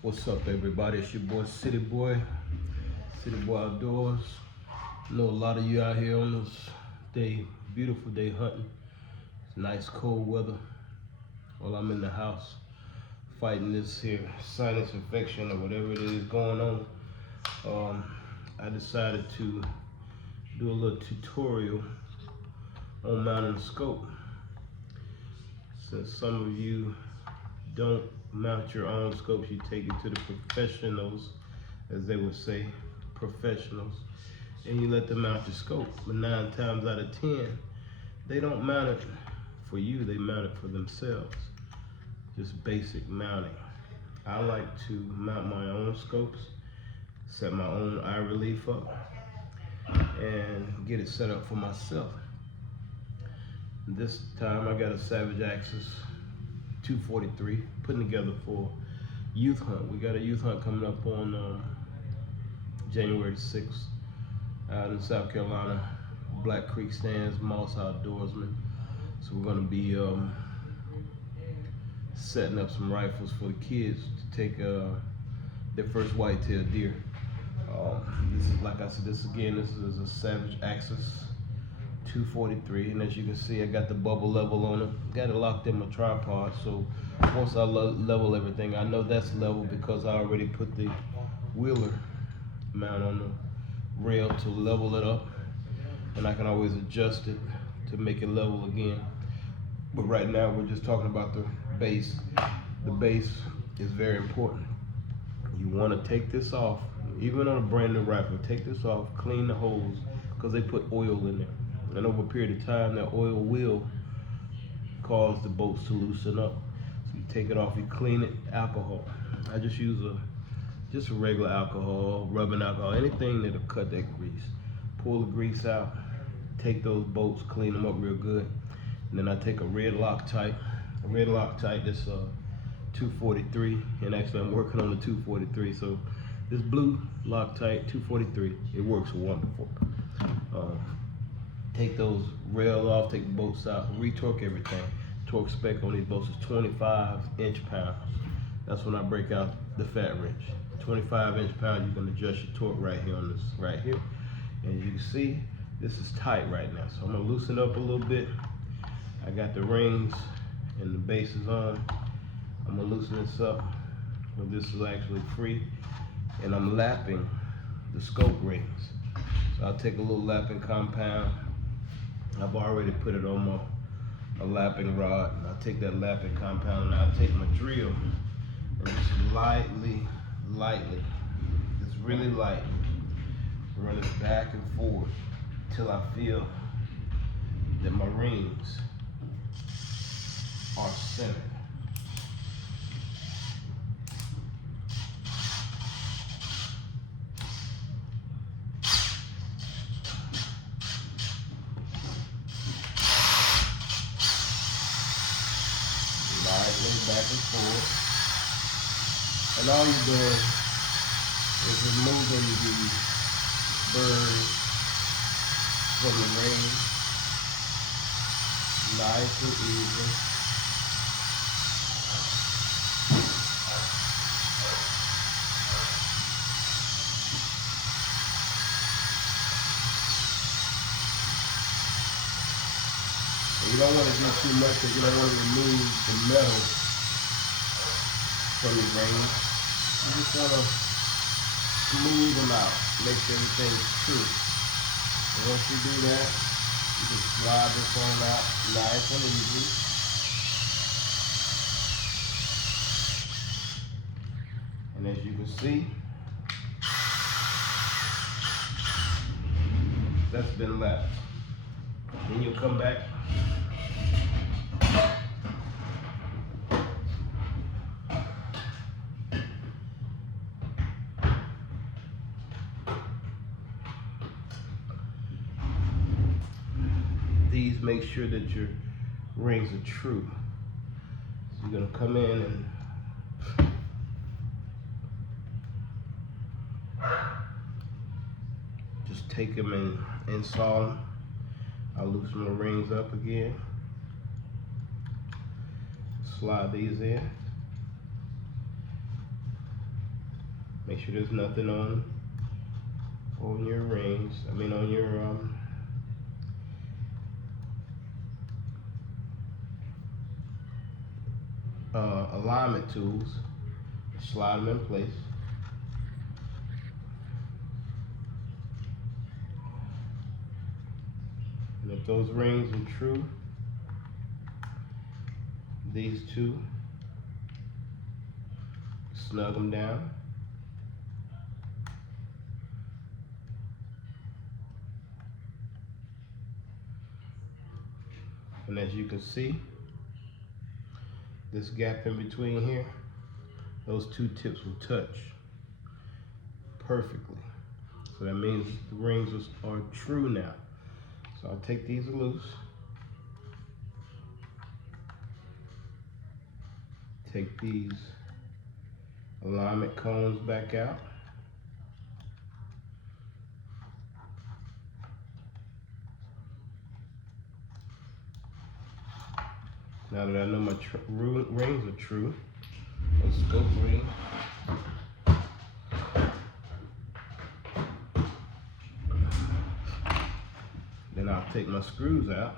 What's up, everybody? It's your boy City Boy Outdoors. I know a lot of you out here on this day, beautiful day hunting. It's nice cold weather. While I'm in the house fighting this here sinus infection or whatever it is going on, I decided to do a little tutorial on mounting a scope. Since some of you don't mount your own scopes, you take it to the professionals, as they would say, professionals, and you let them mount your scope. But 9 times out of 10, they don't mount it for you, they mount it for themselves. Just basic mounting. I like to mount my own scopes, set my own eye relief up, and get it set up for myself. This time I got a Savage Axis 243 putting together for youth hunt. We got a youth hunt coming up on January 6th out in South Carolina, Black Creek Stands, Moss Outdoorsman. So we're gonna be setting up some rifles for the kids to take their first whitetail deer. This is, like I said, this is a Savage Axis 243, and as you can see, I got the bubble level on it. Got it locked in my tripod, so once I level everything, I know that's level because I already put the wheeler mount on the rail to level it up, and I can always adjust it to make it level again. But right now we're just talking about the base. The base is very important. You want to take this off, even on a brand new rifle. Take this off, clean the holes, because they put oil in there. And over a period of time, that oil will cause the bolts to loosen up. So you take it off, you clean it, alcohol. I just use a regular alcohol, rubbing alcohol, anything that'll cut that grease. Pull the grease out, take those bolts, clean them up real good. And then I take a red Loctite. A red Loctite, this 243, and actually I'm working on the 243. So this blue Loctite 243, it works wonderful. Take those rails off, take the bolts out, retorque everything. Torque spec on these bolts is 25 inch-pounds. That's when I break out the fat wrench. 25 inch-pounds, you can adjust your torque right here on this, right here. And you can see, this is tight right now. So I'm gonna loosen up a little bit. I got the rings and the base is on. I'm gonna loosen this up, but this is actually free. And I'm lapping the scope rings. So I'll take a little lapping compound. I've already put it on my lapping rod, and I'll take that lapping compound and I'll take my drill and just lightly, just really light, run it back and forth till I feel that my rings are centered. Back and forth, and all you're doing is removing the burrs from the ring, nice and easy. And you don't want to do too much because you don't want to remove the metal from the rings. You just want to smooth them out, make sure everything's true. And once you do that, you can slide this on out nice and easy. And as you can see, that's been lapped. Then you'll come back. These make sure that your rings are true. So you're gonna come in and just take them and install them. I'll loosen my rings up again. Slide these in. Make sure there's nothing on your rings. I mean on your alignment tools. Slide them in place. And if those rings are true, these two, snug them down. And as you can see, this gap in between here, those two tips will touch perfectly. So that means the rings are true now. So I'll take these loose. Take these alignment cones back out. Now that I know my rings are true, those scope rings, then I'll take my screws out.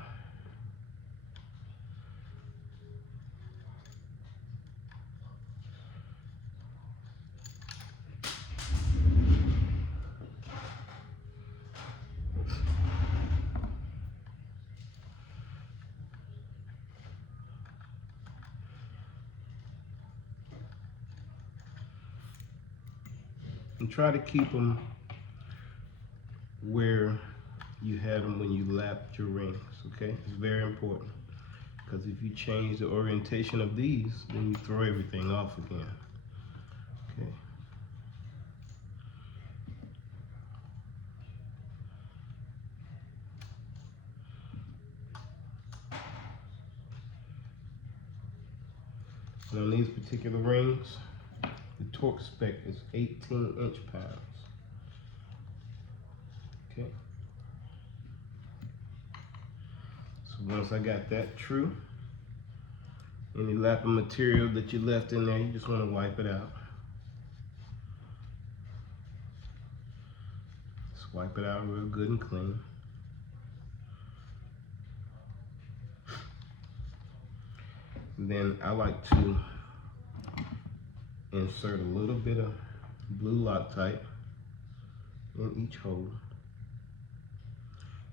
And try to keep them where you had them when you lapped your rings, okay? It's very important, because if you change the orientation of these, then you throw everything off again, okay? And on these particular rings, the torque spec is 18 inch-pounds. Okay. So once I got that true, any lapping material that you left in there, you just want to wipe it out. Just wipe it out real good and clean. And then I like to insert a little bit of blue Loctite in each hole.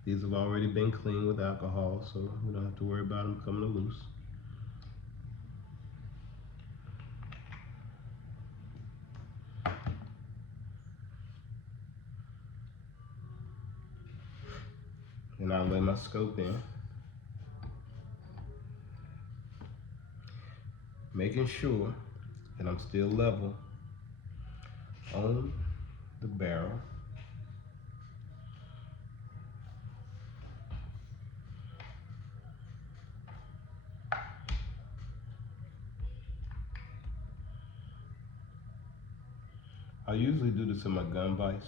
These have already been cleaned with alcohol, so we don't have to worry about them coming loose. And I'll lay my scope in, making sure that I'm still level on the barrel. I usually do this in my gun vise,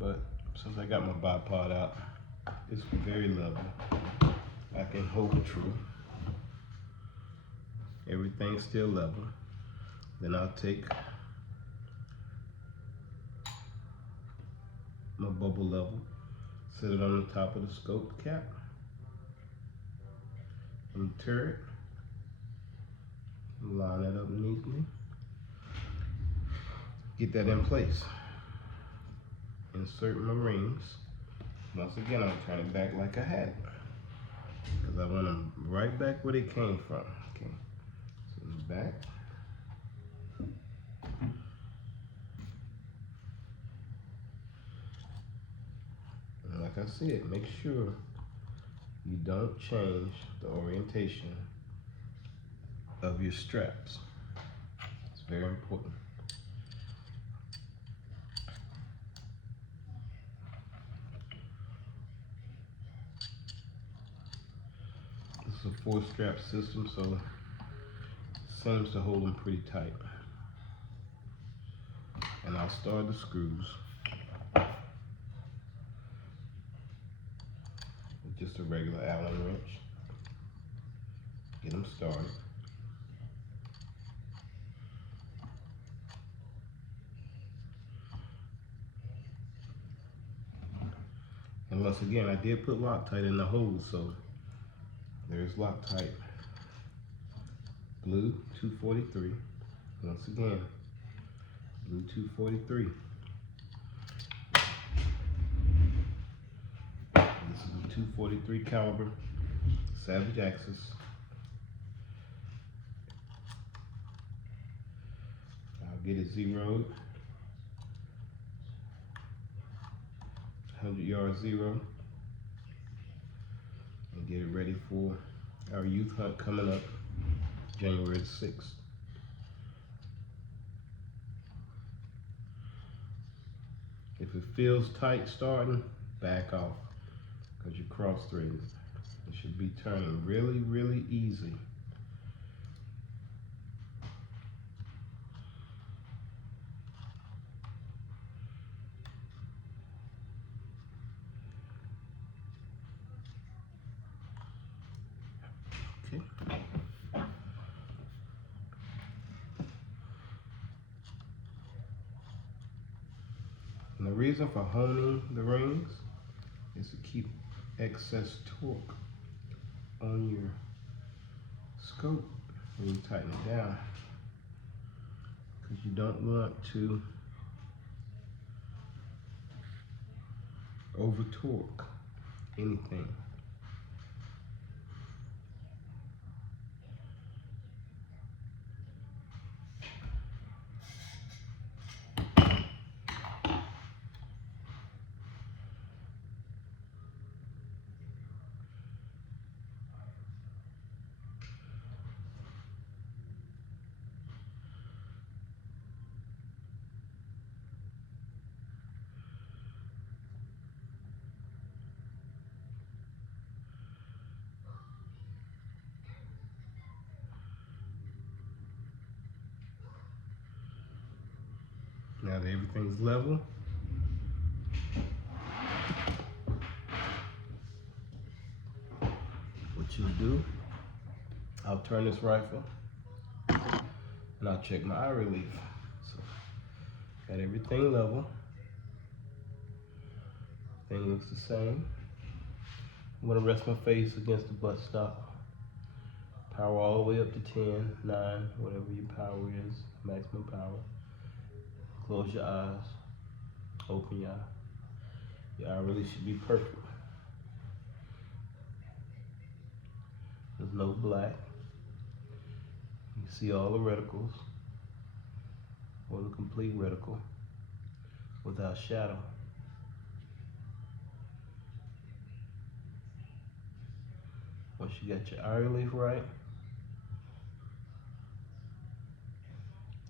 but since I got my bipod out, it's very level. I can hold true. Everything's still level. Then I'll take my bubble level, set it on the top of the scope cap, and the turret, line that up neatly, get that in place. Insert my rings. Once again, I'll turn it back like I had it, because I want them right back where they came from. Okay, so it's back. And like I said, make sure you don't change the orientation of your straps. It's very important. This is a 4-strap system, so it seems to hold them pretty tight. And I'll start the screws with just a regular Allen wrench. Get them started. And once again, I did put Loctite in the hose, so there's Loctite. Blue 243. Once again, blue 243. This is a 243 caliber Savage Axis. I'll get it zeroed. 100-yard zero. And get it ready for our youth hunt coming up January the 6th. If it feels tight starting, back off, because you're cross-threaded. It should be turning really, really easy. Okay. And the reason for honing the rings is to keep excess torque on your scope when you tighten it down, because you don't want to over torque anything. Now that everything's level, what you do, I'll turn this rifle and I'll check my eye relief. So, got everything level. Thing looks the same. I'm gonna rest my face against the buttstock. Power all the way up to 10, 9, whatever your power is, maximum power. Close your eyes, open your eye. Your eye really should be perfect. There's no black. You can see all the reticles, or the complete reticle, without shadow. Once you got your eye relief right,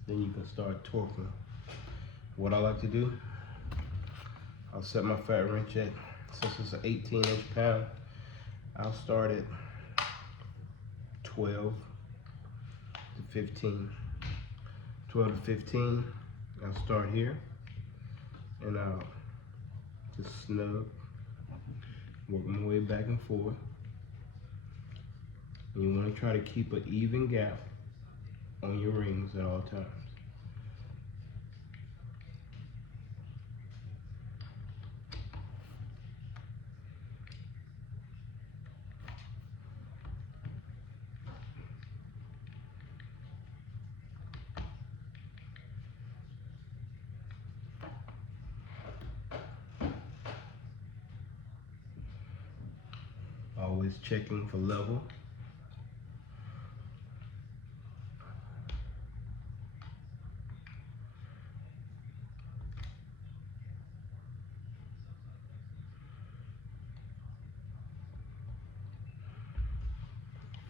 then you can start torquing. What I like to do, I'll set my fat wrench at, since it's an 18-inch pound, I'll start at 12 to 15. 12 to 15, I'll start here, and I'll just snug, work my way back and forth. And you want to try to keep an even gap on your rings at all times. Always checking for level.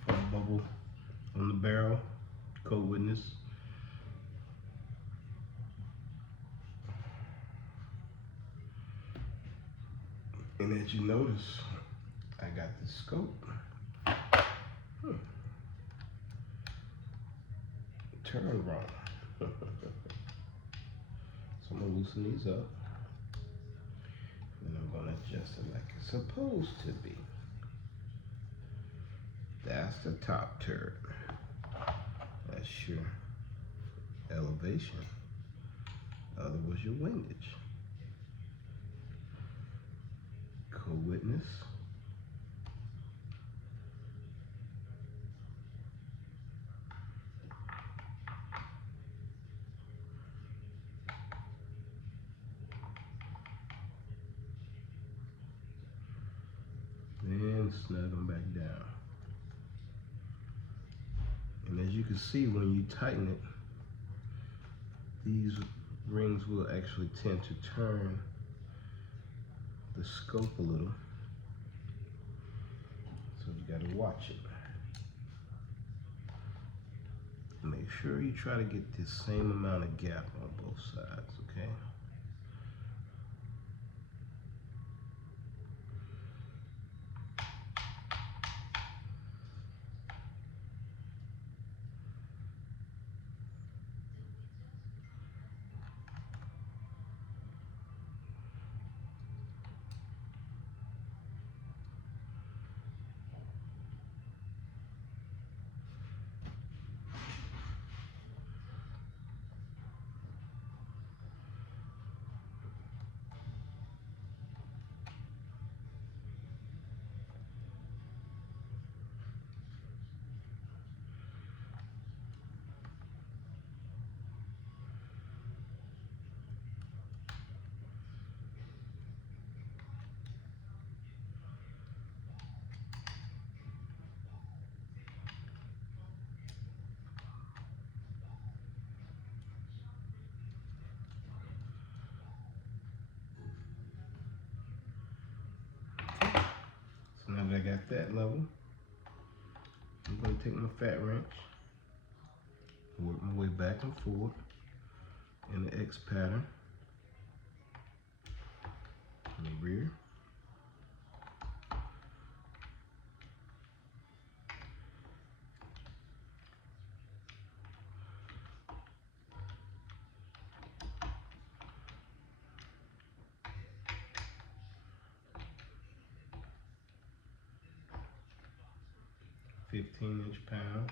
Bubble on the barrel, code witness. And as you notice, I got the scope. Turn wrong. So I'm gonna loosen these up, and I'm gonna adjust it like it's supposed to be. That's the top turret. That's your elevation. Other was your windage. co-witness. Then snug them back down. And as you can see, when you tighten it, these rings will actually tend to turn the scope a little. So you gotta watch it. Make sure you try to get the same amount of gap on both sides, okay? So now that I got that level, I'm going to take my fat wrench, work my way back and forth in the X pattern, in the rear. (15" pounds.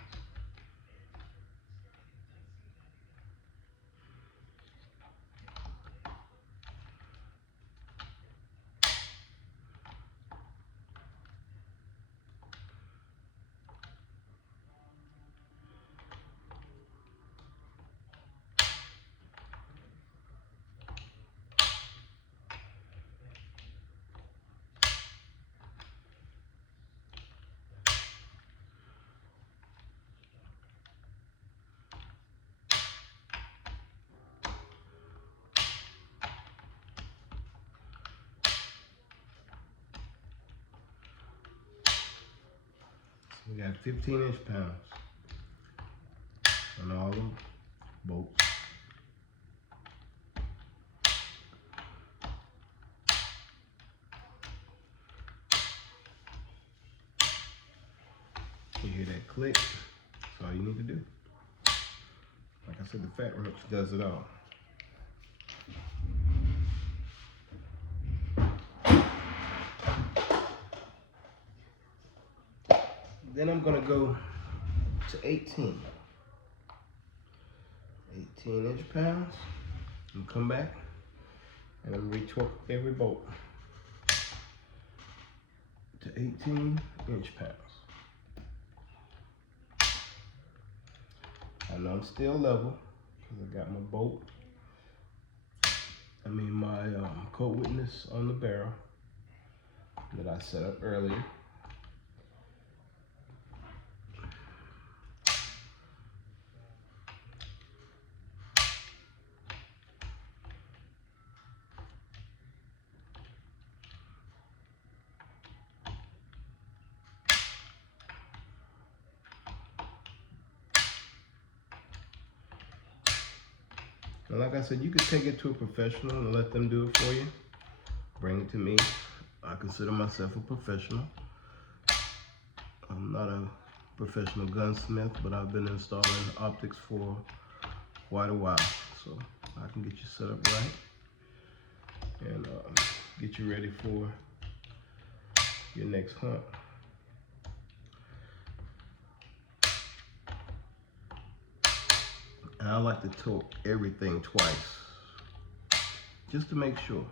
We got 15" pounds on all the bolts. You hear that click? That's all you need to do. Like I said, the fat wrench does it all. Then I'm gonna go to 18 pounds, and come back and I'm retorque every bolt to 18" pounds. I know I'm still level because I got my bolt, my co-witness on the barrel that I set up earlier. And like I said, you could take it to a professional and let them do it for you. Bring it to me. I consider myself a professional. I'm not a professional gunsmith, but I've been installing optics for quite a while. So I can get you set up right and get you ready for your next hunt. And I like to torque everything twice, just to make sure.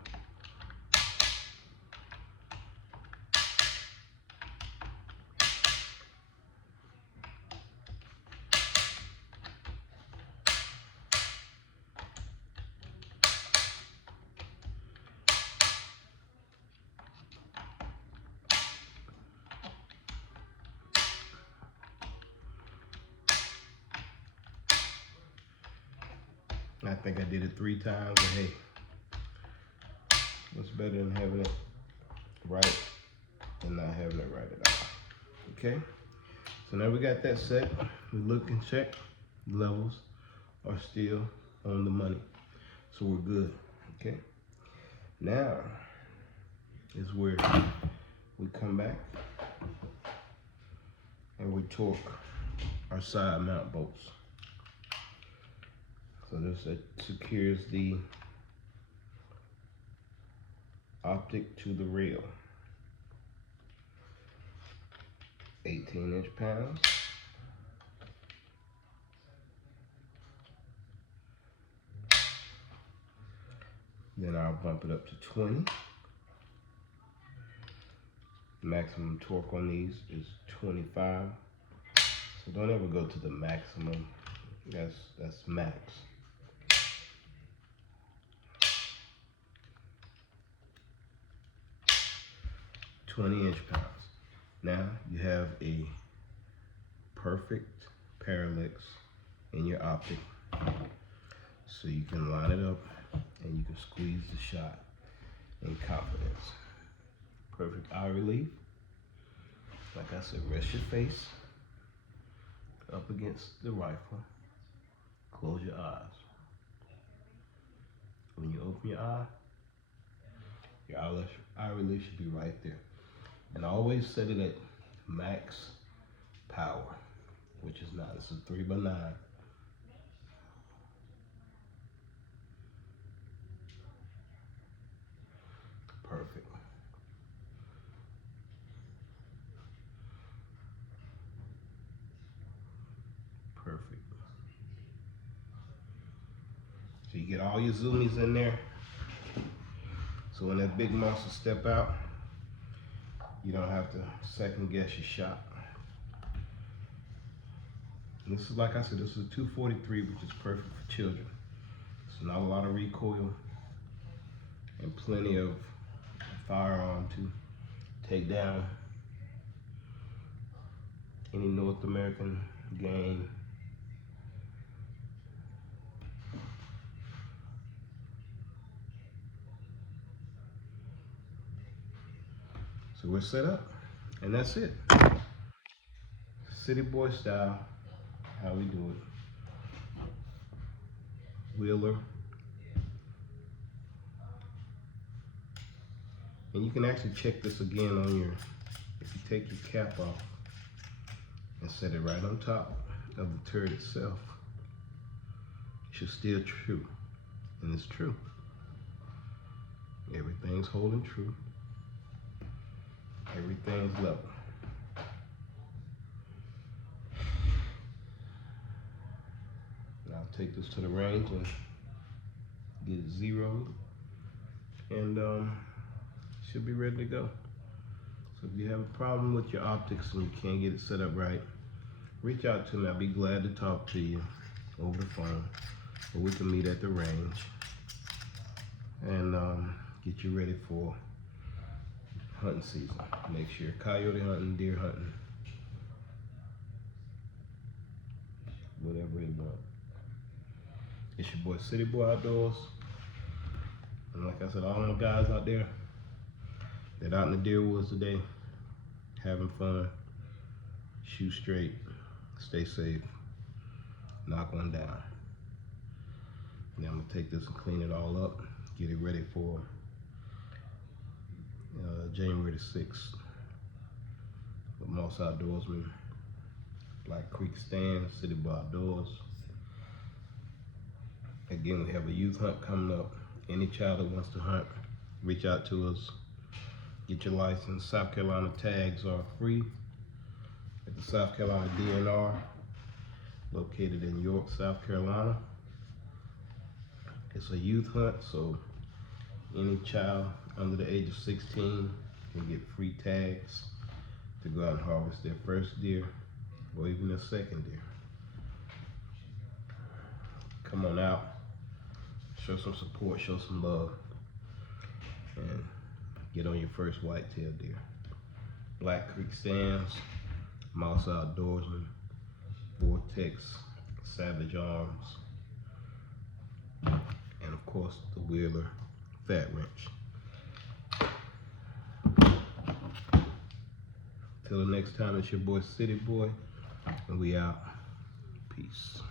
I think I did it 3 times, but hey, what's better than having it right than not having it right at all? Okay, so now we got that set. We look and check, levels are still on the money, so we're good. Okay, now is where we come back and we torque our side mount bolts. So this secures the optic to the rail. 18 inch-pounds. Then I'll bump it up to 20. Maximum torque on these is 25. So don't ever go to the maximum. That's max. 20 inch-pounds. Now you have a perfect parallax in your optic, so you can line it up and you can squeeze the shot in confidence. Perfect eye relief. Like I said, rest your face up against the rifle. Close your eyes. When you open your eye relief should be right there. And I always set it at max power, which is 9. This is 3x9. Perfect. Perfect. So you get all your zoomies in there. So when that big monster step out, you don't have to second guess your shot. And this is, like I said, this is a 243, which is perfect for children. It's not a lot of recoil and plenty of firearm to take down any North American game. So we're set up, and that's it. City boy style, how we do it. Wheeler. And you can actually check this again on your, if you take your cap off and set it right on top of the turret itself, it should still true, and it's true. Everything's holding true. Everything's level. I'll take this to the range and get it zeroed, and should be ready to go. So if you have a problem with your optics and you can't get it set up right, reach out to me. I'll be glad to talk to you over the phone, or we can meet at the range and get you ready for hunting season. Next year, coyote hunting, deer hunting, whatever you want. It's your boy City Boy Outdoors, and like I said, all my guys out there that out in the deer woods today, having fun, shoot straight, stay safe, knock one down. Now I'm gonna take this and clean it all up, get it ready for January the 6th with Moss Outdoorsman, Black Creek Stand, City Boy Outdoors. Again, we have a youth hunt coming up. Any child that wants to hunt, reach out to us, get your license. South Carolina tags are free at the South Carolina DNR, located in York, South Carolina. It's a youth hunt, so any child under the age of 16 can get free tags to go out and harvest their first deer or even their second deer. Come on out, show some support, show some love, and get on your first whitetail deer. Black Creek Stands, Mouse Outdoorsman, Vortex, Savage Arms, course, the Wheeler Fat Wrench. Till the next time, it's your boy City Boy, and we out. Peace.